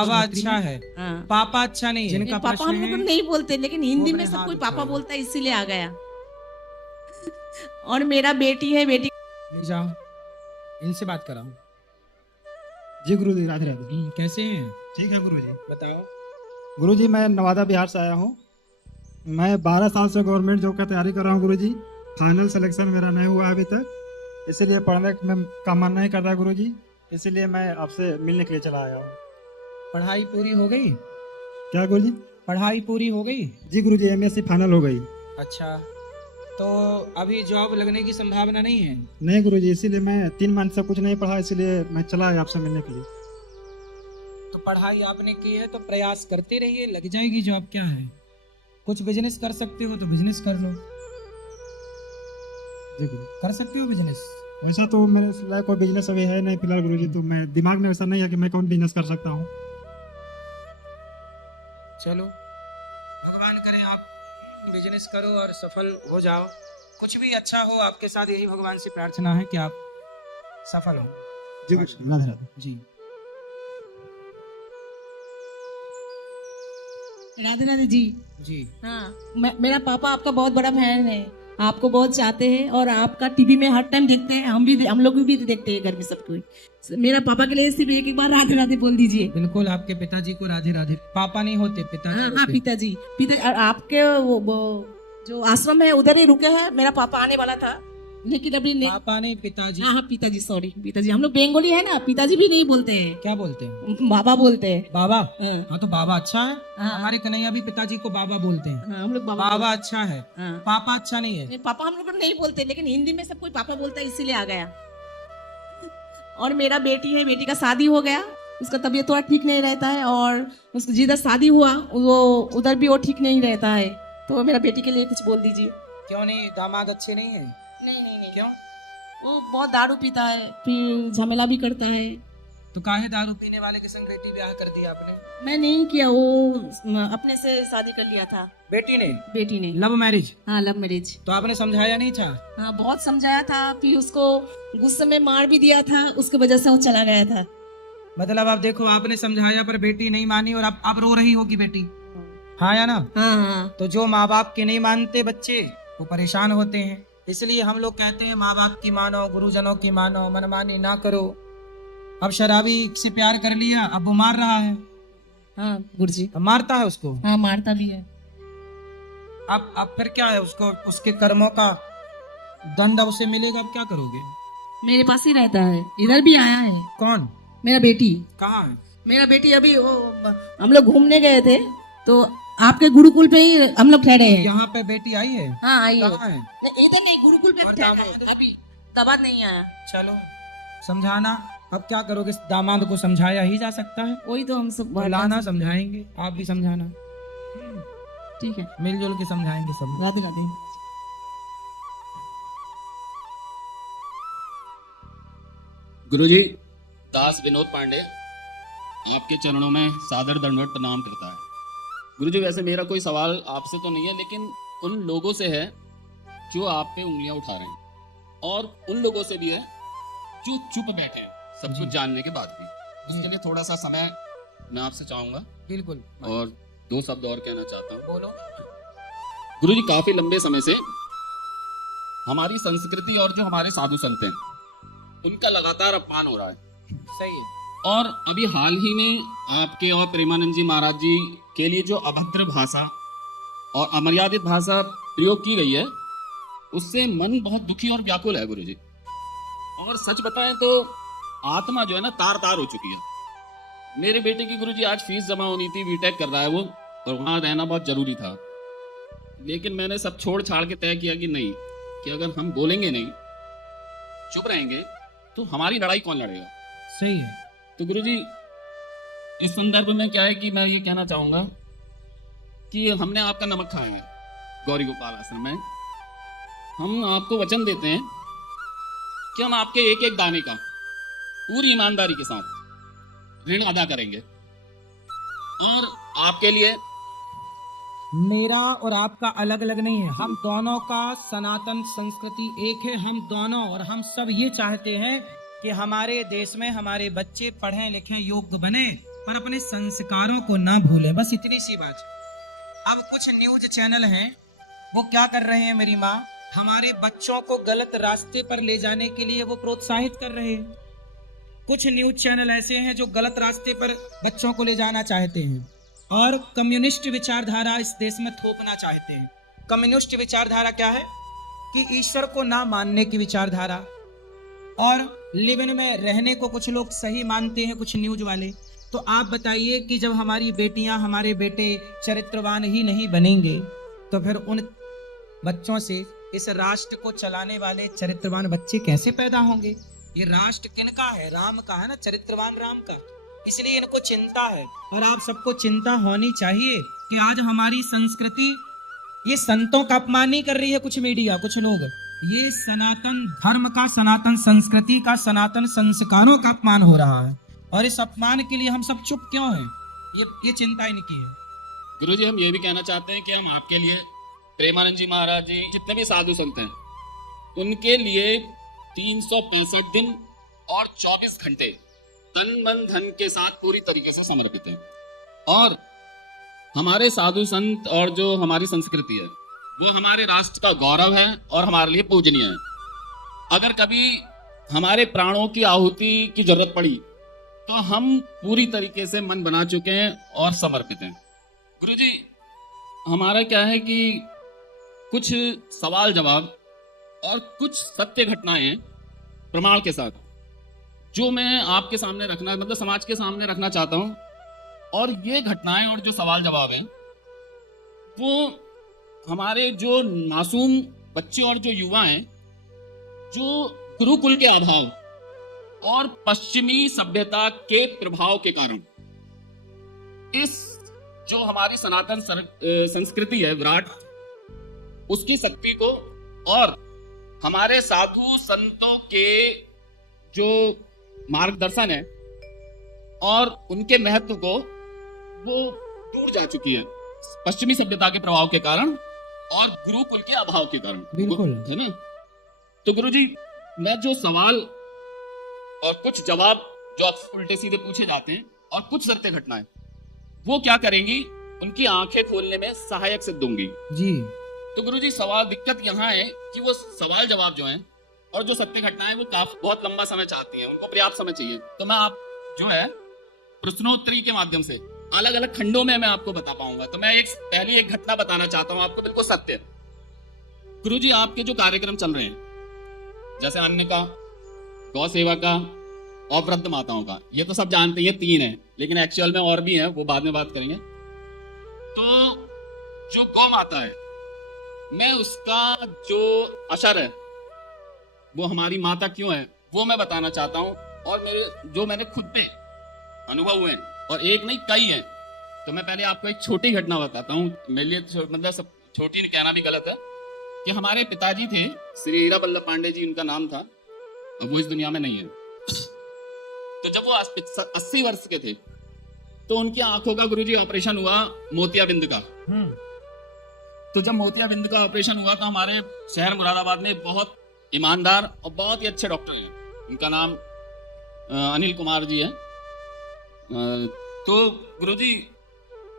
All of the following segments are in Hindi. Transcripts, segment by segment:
पापा अच्छा है, हाँ। पापा अच्छा नहीं है। जिनका पापा हम लोग नहीं बोलते, लेकिन हिंदी में अपने सब हाथ कोई पापा उठाए। बोलता है, इसीलिए आ गया। और मेरा बेटी है, बेटी ले जाओ, इनसे बात कराओ। जी गुरु जी, राधे राधे। कैसे हैं? ठीक है गुरु जी। बताओ। गुरु जी, मैं नवादा बिहार से आया हूँ। मैं 12 साल से गवर्नमेंट जॉब का तैयारी कर रहा हूँ गुरु जी। फाइनल सिलेक्शन मेरा नहीं हुआ अभी तक, इसीलिए पढ़ने में का मन नहीं करता गुरु जी। इसीलिए मैं आपसे मिलने के लिए चला आया हूँ। पढ़ाई पूरी हो गई? क्या गुरु जी? पढ़ाई पूरी हो गई? जी गुरु जी, MSc फाइनल हो गई। अच्छा, तो अभी जॉब लगने की संभावना नहीं है? नहीं गुरु जी, इसीलिए मैं 3 मंथ से कुछ नहीं पढ़ा, इसीलिए मैं चला आया आपसे मिलने के लिए। तो पढ़ाई आपने की है तो प्रयास करते रहिए, लग जाएगी जॉब। क्या है, कुछ बिजनेस कर सकते हो तो बिजनेस कर लो। जी गुरु। कर सकते हो बिजनेस? ऐसा तो मेरे लाइफ कोई बिजनेस अभी है नहीं फिलहाल गुरु जी, तो मैं दिमाग में ऐसा नहीं है कि मैं कौन बिजनेस कर सकता हूँ। चलो, भगवान करे आप बिजनेस करो और सफल हो जाओ। कुछ भी अच्छा हो आपके साथ, यही भगवान से प्रार्थना है कि आप सफल हो। जी गुरु जी, राधे राधे। जी। राधे राधे जी। जी। हाँ, मेरा पापा आपका बहुत बड़ा फैन है, आपको बहुत चाहते हैं, और आपका टीवी में हर टाइम देखते हैं। हम लोग भी देखते हैं घर में सब कोई। मेरा पापा के लिए सिर्फ एक बार राधे राधे बोल दीजिए। बिल्कुल, आपके पिताजी को राधे राधे। पापा नहीं होते, पिताजी हाँ हाँ, होते। पिताजी। और आपके वो जो आश्रम है उधर ही रुके हैं। मेरा पापा आने वाला था, लेकिन अभी नहीं। पापा नहीं, पिताजी। हाँ हाँ, पिताजी, सॉरी पिताजी। हम लोग बेंगोली है ना, पिताजी भी नहीं बोलते हैं, क्या बोलते हैं? बाबा बोलते हैं। बाबा। हाँ। हाँ, तो बाबा अच्छा है। हाँ। हमारे कन्हैया भी पिताजी को बाबा बोलते हैं। हाँ, हम लोग बाबा बाबा अच्छा है, हाँ। पापा अच्छा नहीं है। नहीं, पापा हम लोग नहीं बोलते, लेकिन हिंदी में सब कोई पापा बोलता है, इसीलिए आ गया। और मेरा बेटी है, बेटी का शादी हो गया, उसका तबीयत थोड़ा ठीक नहीं रहता है, और उसको जिधर शादी हुआ वो उधर भी वो ठीक नहीं रहता है। तो मेरा बेटी के लिए कुछ बोल दीजिए। क्यों नहीं? दामाद अच्छे नहीं है? नहीं नहीं नहीं, क्यों? वो बहुत दारू पीता है, फिर झमेला भी करता है। तो काहे दारू पीने वाले के संग बेटी ब्याह कर दिया आपने? मैं नहीं किया, वो अपने से शादी कर लिया था बेटी ने? बेटी ने। Love marriage? हाँ, लव मैरिज। तो आपने समझाया नहीं था? हाँ, बहुत समझाया था, फिर उसको गुस्से में मार भी दिया था, उसकी वजह से वो चला गया था। मतलब आप देखो, आपने समझाया पर बेटी नहीं मानी, और अब रो रही होगी बेटी। हाँ या ना? हाँ हाँ। तो जो माँ बाप के नहीं मानते बच्चे, वो परेशान होते हैं। इसलिए हम लोग कहते हैं माँ बाप की मानो, गुरुजनों की मानो, मनमानी ना करो। अब शराबी से प्यार कर लिया, अब वो मार रहा है। हाँ गुरुजी। अब मारता है उसको। हाँ, मारता भी है। अब फिर क्या है, उसको उसके कर्मों का दंड अब उसे मिलेगा। अब क्या करोगे? मेरे पास ही रहता है, इधर भी आया है। कौन? मेरा बेटी। कहाँ है? मेरा बेटी अभी हम लोग घूमने गए थे, तो आपके गुरुकुल पे ही हम लोग ठहरे हैं। यहाँ पे बेटी आई है? हाँ, आई है। कहाँ है? इधर नहीं, गुरुकुल पे और ठहरा दामाद? है अभी, दामाद नहीं आया। चलो, समझाना। अब क्या करोगे? दामाद को समझाया ही जा सकता है। वही तो हम सब तो लाना, समझाएंगे। आप भी समझाना, ठीक है। मिलजुल के समझाएंगे सब। राधे राधे। गुरुजी, दास विनोद पांडे आपके चरणों में सादर दंडवत प्रणाम करता है। गुरुजी, वैसे मेरा कोई सवाल आपसे तो नहीं है, लेकिन उन लोगों से है जो आप पे उंगलियां उठा रहे हैं, और उन लोगों से भी है जो चुप बैठे हैं सब कुछ जानने के बाद भी। उसके लिए थोड़ा सा समय मैं आपसे चाहूंगा, बिल्कुल। और 2 शब्द और कहना चाहता हूँ। बोलो। गुरुजी, काफी लंबे समय से हमारी संस्कृति और जो हमारे साधु संत हैं, उनका लगातार अपमान हो रहा है। सही है। और अभी हाल ही में आपके और प्रेमानंद जी महाराज जी के लिए जो अभद्र भाषा और अमर्यादित भाषा प्रयोग की गई है, उससे मन बहुत दुखी और व्याकुल है गुरुजी। और सच बताएं तो आत्मा जो है ना, तार तार हो चुकी है। मेरे बेटे की गुरुजी आज फीस जमा होनी थी, बीटेक कर रहा है वो, और वहाँ रहना बहुत जरूरी था। लेकिन मैंने सब छोड़ छाड़ के तय किया कि नहीं, कि अगर हम बोलेंगे नहीं, चुप रहेंगे, तो हमारी लड़ाई कौन लड़ेगा। सही है। तो गुरुजी, इस संदर्भ में क्या है कि मैं ये कहना चाहूंगा कि हमने आपका नमक खाया है गौरी गोपाल आश्रम में। हम आपको वचन देते हैं कि हम आपके एक एक दाने का पूरी ईमानदारी के साथ ऋण अदा करेंगे, और आपके लिए मेरा और आपका अलग अलग नहीं है, हम दोनों का सनातन संस्कृति एक है। हम दोनों और हम सब ये चाहते हैं कि हमारे देश में हमारे बच्चे पढ़ें लिखें, योग्य बने, पर अपने संस्कारों को ना भूलें, बस इतनी सी बात। अब कुछ न्यूज चैनल हैं, वो क्या कर रहे हैं मेरी माँ, हमारे बच्चों को गलत रास्ते पर ले जाने के लिए वो प्रोत्साहित कर रहे हैं। कुछ न्यूज चैनल ऐसे हैं जो गलत रास्ते पर बच्चों को ले जाना चाहते हैं और कम्युनिस्ट विचारधारा इस देश में थोपना चाहते हैं। कम्युनिस्ट विचारधारा क्या है कि ईश्वर को ना मानने की विचारधारा, और लिव इन में रहने को कुछ लोग सही मानते हैं, कुछ न्यूज वाले। तो आप बताइए कि जब हमारी बेटियां, हमारे बेटे चरित्रवान ही नहीं बनेंगे तो फिर उन बच्चों से इस राष्ट्र को चलाने वाले चरित्रवान बच्चे कैसे पैदा होंगे? ये राष्ट्र किनका है? राम का है ना, चरित्रवान राम का। इसलिए इनको चिंता है, और आप सबको चिंता होनी चाहिए कि आज हमारी संस्कृति ये संतों का अपमान नहीं कर रही है कुछ मीडिया, कुछ लोग, ये सनातन धर्म का, सनातन संस्कृति का, सनातन संस्कारों का अपमान हो रहा है। और इस अपमान के लिए हम सब चुप क्यों हैं? ये चिंता इनकी है। गुरुजी, हम ये भी कहना चाहते हैं कि हम आपके लिए प्रेमानंद जी महाराज जी, जितने भी साधु संत हैं, उनके लिए 365 दिन और 24 घंटे तन मन धन के साथ पूरी तरीके से समर्पित हैं। और हमारे साधु संत और जो हमारी संस्कृति है वो हमारे राष्ट्र का गौरव है और हमारे लिए पूजनीय है। अगर कभी हमारे प्राणों की आहुति की जरूरत पड़ी तो हम पूरी तरीके से मन बना चुके हैं और समर्पित हैं। गुरुजी, हमारा क्या है कि कुछ सवाल जवाब और कुछ सत्य घटनाएं प्रमाण के साथ जो मैं आपके सामने रखना, मतलब समाज के सामने रखना चाहता हूं। और ये घटनाएं और जो सवाल जवाब हैं वो हमारे जो मासूम बच्चे और जो युवा हैं, जो गुरुकुल के अभाव और पश्चिमी सभ्यता के प्रभाव के कारण इस जो हमारी सनातन संस्कृति है विराट, उसकी शक्ति को और हमारे साधु संतों के जो मार्गदर्शन है और उनके महत्व को वो दूर जा चुकी है पश्चिमी सभ्यता के प्रभाव के कारण और गुरुकुल के अभाव के कारण। बिल्कुल है ना। तो गुरुजी, मैं जो सवाल और कुछ जवाब जो अक्सर उल्टे सीधे पूछे जाते हैं और कुछ सत्य घटनाएं वो क्या करेंगी, उनकी आंखें खोलने में सहायक सिद्ध होंगी जी। तो गुरुजी, सवाल दिक्कत यहाँ है कि वो सवाल जवाब जो हैं और जो सत्य घटनाएं वो काफी बहुत लंबा समय चाहती हैं, उनको पर्याप्त समय चाहिए। तो मैं आप जो है प्रश्नोत्तरी के माध्यम से अलग अलग खंडों में मैं आपको बता पाऊंगा। तो मैं पहली एक घटना बताना चाहता हूं आपको, बिल्कुल सत्य। गुरुजी, आपके जो कार्यक्रम चल रहे हैं जैसे अन्न का, गौ सेवा का और वृद्ध माताओं का, ये तो सब जानते हैं, ये 3 है, लेकिन एक्चुअल में और भी है, वो बाद में बात करेंगे। तो जो गौ माता है, मैं उसका जो असर है वो हमारी माता क्यों है वो मैं बताना चाहता हूं। और मेरे जो मैंने खुद पे अनुभव हुए और एक नहीं कई हैं। तो मैं पहले आपको एक छोटी घटना बताता हूँ। मेरे लिए मतलब सब छोटी कहना भी गलत है कि हमारे पिताजी थे, श्री हीरा बल्लभ पांडे जी उनका नाम था, और वो इस दुनिया में नहीं है। तो जब वो 80 वर्ष के थे तो उनकी आंखों का गुरुजी ऑपरेशन हुआ मोतियाबिंद का। तो जब मोतियाबिंद का ऑपरेशन हुआ तो हमारे शहर मुरादाबाद में बहुत ईमानदार और बहुत ही अच्छे डॉक्टर हैं, उनका नाम अनिल कुमार जी है। तो गुरुजी,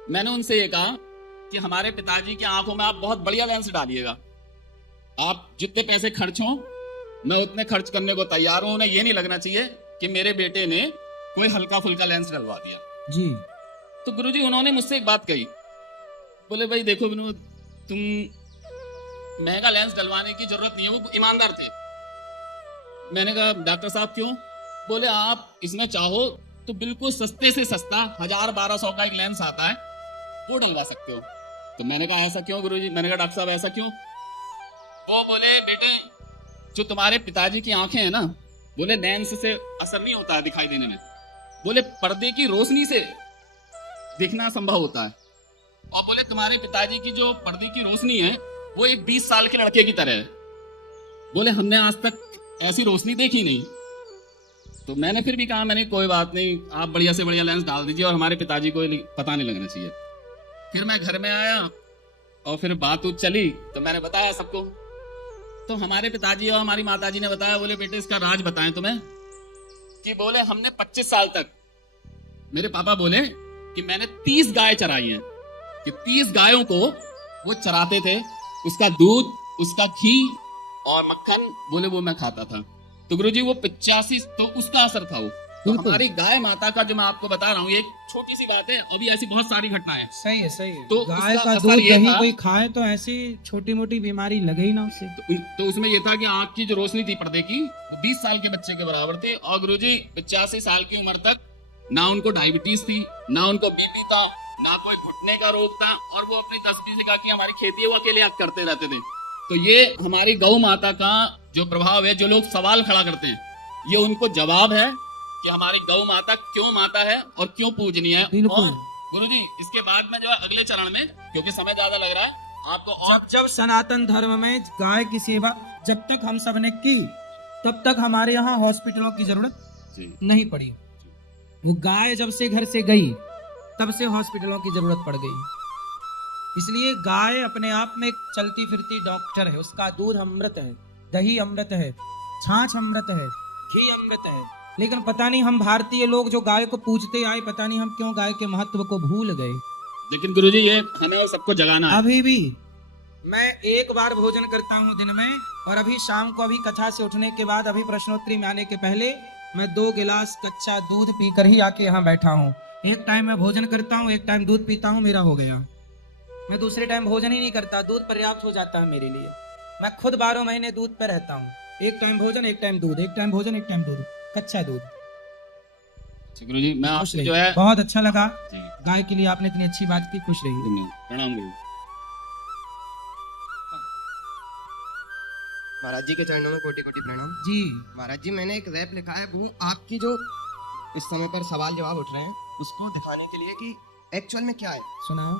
मैंने उनसे ये कहा कि हमारे पिताजी की आंखों में आप बहुत बढ़िया लेंस डालिएगा, आप जितने पैसे खर्च हों मैं उतने खर्च करने को तैयार हूं। उन्हें ये नहीं लगना चाहिए कि मेरे बेटे ने कोई हल्का फुल्का लेंस डलवा दिया जी। तो गुरुजी, उन्होंने मुझसे एक बात कही, बोले भाई देखो विनोद, तुम महंगा लेंस डलवाने की जरूरत नहीं है। वो ईमानदार थे। मैंने कहा डॉक्टर साहब क्यों? बोले आप इसमें चाहो तो बिल्कुल सस्ते से सस्ता 1000-1200 का एक लेंस आता है, वो डलवा सकते हो। तो मैंने कहा ऐसा क्यों गुरुजी? मैंने कहा डॉक्टर साहब ऐसा क्यों? वो बोले बेटे, जो तुम्हारे पिताजी की आंखें हैं ना, बोले लेंस से असर नहीं होता है दिखाई देने में, बोले पर्दे की रोशनी से दिखना संभव होता है। और बोले तुम्हारे पिताजी की जो पर्दे की रोशनी है वो एक 20 साल के लड़के की तरह है। बोले हमने आज तक ऐसी रोशनी देखी नहीं। तो मैंने फिर भी कहा, मैंने कोई बात नहीं, आप बढ़िया से बढ़िया लेंस डाल दीजिए और हमारे पिताजी को पता नहीं लगना चाहिए। फिर मैं घर में आया और फिर बात चली तो मैंने बताया सबको। तो हमारे पिताजी और हमारी माताजी ने बताया, बोले बेटे इसका राज बताएं तुम्हें, कि बोले हमने 25 साल तक मेरे पापा बोले कि मैंने 30 गाय चराई हैं, कि 30 गायों को वो चराते थे, उसका दूध, उसका घी और मक्खन, बोले वो मैं खाता था। तो गुरुजी वो 85, तो उसका असर था वो। तो बिल्कुल। हमारी गाय माता का जो मैं आपको बता रहा हूँ, ये एक छोटी सी बात है, अभी ऐसी बहुत सारी घटनाएं हैं। सही है, सही है। तो गाय उसका का असर दूध ये दही था, कोई खाए तो ऐसी छोटी मोटी बीमारी लगे ही ना उससे। तो उसमें ये था कि आंख की जो रोशनी थी पर्दे की, वो 20 साल के बच्चे के बराबर थी। और गुरुजी 85 साल की उम्र तक ना उनको डायबिटीज थी, ना उनको बीपी था, ना कोई घुटने का रोग था, और वो अपनी 10-20 बीघा की हमारी खेती है वो अकेले करते रहते थे। तो ये हमारी गौ माता का जो प्रभाव है, जो लोग सवाल खड़ा करते हैं, ये उनको जवाब है कि हमारी गौ माता क्यों माता है और क्यों पूजनीय है। बिल्कुल। और गुरुजी इसके बाद में जो है अगले चरण में, क्योंकि समय ज्यादा लग रहा है आपको, और जब सनातन धर्म में गाय की सेवा जब तक हम सब ने की, तब तक हमारे यहाँ हॉस्पिटलों की जरूरत जी, नहीं पड़ी। वो गाय जब से घर से गई, तब से हॉस्पिटलों की जरूरत पड़ गई। इसलिए गाय अपने आप में एक चलती फिरती डॉक्टर है। उसका दूध अमृत है, दही अमृत है, छाछ अमृत है, घी अमृत है। लेकिन पता नहीं हम भारतीय लोग जो गाय को पूजते आए, पता नहीं हम क्यों गाय के महत्व को भूल गए। लेकिन गुरुजी ये हमें सबको जगाना है। अभी भी मैं एक बार भोजन करता हूँ दिन में, और अभी शाम को, अभी कथा से उठने के बाद, अभी प्रश्नोत्तरी में आने के पहले मैं 2 गिलास कच्चा दूध पीकर ही आके यहाँ बैठा हूँ। एक टाइम मैं भोजन करता हूँ, एक टाइम दूध पीता हूँ, मेरा हो गया। मैं दूसरे टाइम भोजन ही नहीं करता, दूध पर्याप्त हो जाता है मेरे लिए। मैं खुद 12 महीने दूध पे रहता हूँ। एक टाइम भोजन, एक टाइम दूध, एक टाइम भोजन, एक टाइम दूध, कच्चा दूध। गुरुजी मैं खुश आपसे जो रहिए, है, बहुत अच्छा लगा। जी, गाय के लिए आपने इतनी अच्छी बात की, खुश रहिए। धन्यवाद, प्रणाम गुरु। महाराज जी के चरणों में कोटि कोटि प्रणाम। जी, महाराज जी मैंने एक रैप लिखा है, वो आपकी जो इस समय पर सवाल जवाब उठ रहे हैं उसको दिखाने के लिए कि एक्चुअल में क्या है। सुनाओ।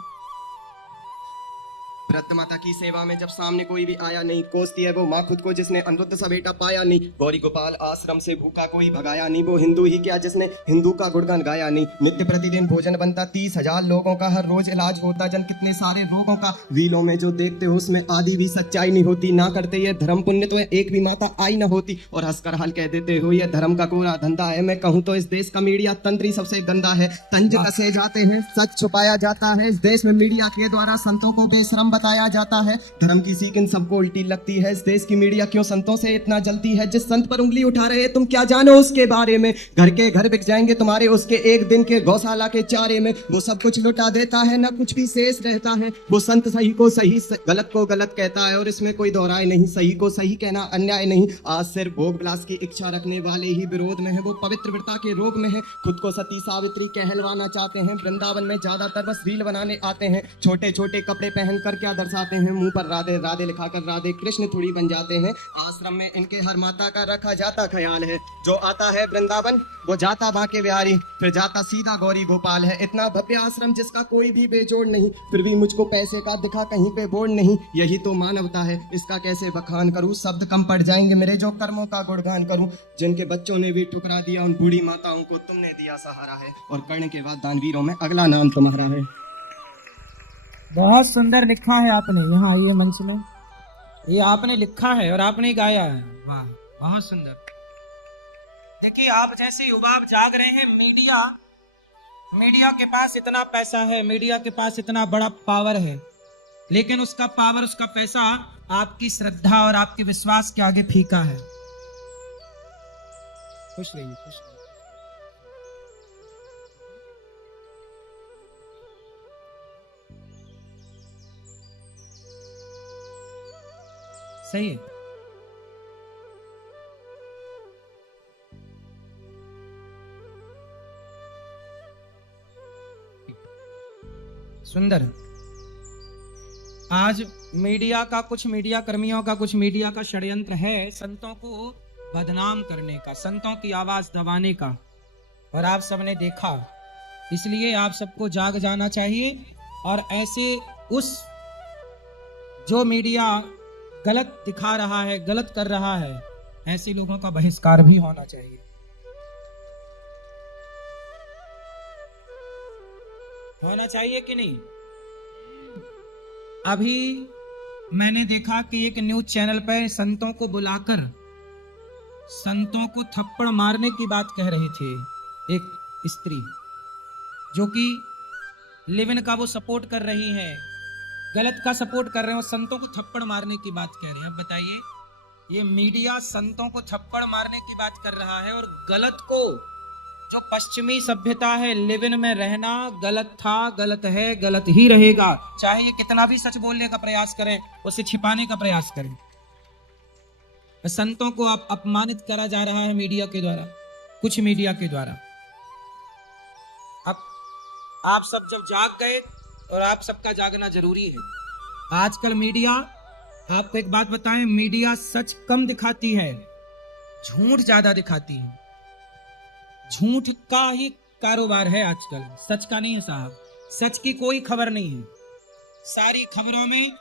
वृद्ध माता की सेवा में जब सामने कोई भी आया नहीं, कोसती है वो माँ खुद को जिसने अनिरुद्ध सा बेटा पाया नहीं। गौरी गोपाल आश्रम से भूखा कोई भगाया नहीं, वो हिंदू ही क्या जिसने हिंदू का गुणगान गाया नहीं। नित्य प्रतिदिन भोजन बनता 30,000 लोगों का, हर रोज इलाज होता जन कितने सारे रोगों का। रीलों में जो देखते हो उसमें आदि भी सच्चाई नहीं होती, ना करते ये धर्म पुण्य तो एक भी माता आई ना होती। और हंसकर हाल कह देते हो ये धर्म का कोरा धंधा है। मैं कहूँ तो इस देश का मीडिया तंत्र ही सबसे गंदा है। तंज कसे जाते हैं, सच छुपाया जाता है। इस देश में मीडिया के द्वारा संतों को बेशरम बताया जाता है। धर्म की सीख इन सबको उल्टी लगती है। इस देश की मीडिया क्यों संतों से इतना जलती है? जिस संत पर उंगली उठा रहे तुम क्या जानो उसके बारे में? घर के घर बिक जाएंगे तुम्हारे उसके एक दिन के गौशाला के चारे में। वो सब कुछ लुटा देता है, ना कुछ भी शेष रहता है। वो संत सही को सही, गलत को गलत कहता है, और इसमें कोई दोहराए नहीं। सही को सही कहना अन्याय नहीं। आज सिर्फ भोग विलास की इच्छा रखने वाले ही विरोध में है। वो पवित्रता के रोग में है, खुद को सती सावित्री कहलवाना चाहते हैं। वृंदावन में ज्यादातर बस रील बनाने आते हैं। छोटे छोटे कपड़े पहनकर क्या दर्शाते हैं? मुंह पर राधे राधे लिखाकर राधे कृष्ण थोड़ी बन जाते हैं। आश्रम में इनके हर माता का रखा जाता ख्याल है। जो आता है वृंदावन वो जाता बांके बिहारी, फिर जाता सीधा गौरी गोपाल है। इतना भव्य आश्रम जिसका कोई भी बेजोड़ नहीं, फिर भी मुझको पैसे का दिखा कहीं पे बोर्ड नहीं। यही तो मानवता है, इसका कैसे बखान करूं? शब्द कम पड़ जाएंगे मेरे जो कर्मों का गुणगान करूं। जिनके बच्चों ने भी ठुकरा दिया उन बूढ़ी माताओं को तुमने दिया सहारा है। और कर्ण के बाद दानवीरों में अगला नाम तुम्हारा है। बहुत सुंदर लिखा है आपने। यहाँ आइए मंच में। ये आपने लिखा है और आपने गाया है। वाह, बहुत सुंदर। देखिए, आप जैसे युवा जाग रहे हैं। मीडिया के पास इतना पैसा है, मीडिया के पास इतना बड़ा पावर है, लेकिन उसका पावर, उसका पैसा आपकी श्रद्धा और आपके विश्वास के आगे फीका है। खुश रहिए, खुश रहिए। सही है। सुंदर। आज मीडिया का, कुछ मीडिया कर्मियों का, कुछ मीडिया का षड्यंत्र है संतों को बदनाम करने का, संतों की आवाज दबाने का, और आप सबने देखा। इसलिए आप सबको जाग जाना चाहिए, और ऐसे उस जो मीडिया गलत दिखा रहा है, गलत कर रहा है, ऐसे लोगों का बहिष्कार भी होना चाहिए। होना चाहिए कि नहीं? अभी मैंने देखा कि एक न्यूज चैनल पर संतों को बुलाकर संतों को थप्पड़ मारने की बात कह रहे थे एक स्त्री। जो कि लिविन का वो सपोर्ट कर रही हैं, गलत का सपोर्ट कर रहे हैं और संतों को थप्पड़ मारने की बात कह रहे हैं। अब बताइए, ये मीडिया संतों को थप्पड़ मारने की बात कर रहा है और गलत को, जो पश्चिमी सभ्यता है, लिविन में रहना गलत था, गलत है, गलत ही रहेगा, चाहे ये कितना भी सच बोलने का प्रयास करें, उसे छिपाने का प्रयास करें। संतों को आप अपमानित करा जा रहा है मीडिया के द्वारा, कुछ मीडिया के द्वारा। अब आप सब जब जाग गए, और आप सबका जागना जरूरी है। आजकल मीडिया, आपको एक बात बताएं, मीडिया सच कम दिखाती है, झूठ ज्यादा दिखाती है। झूठ का ही कारोबार है आजकल, सच का नहीं है साहब। सच की कोई खबर नहीं है, सारी खबरों में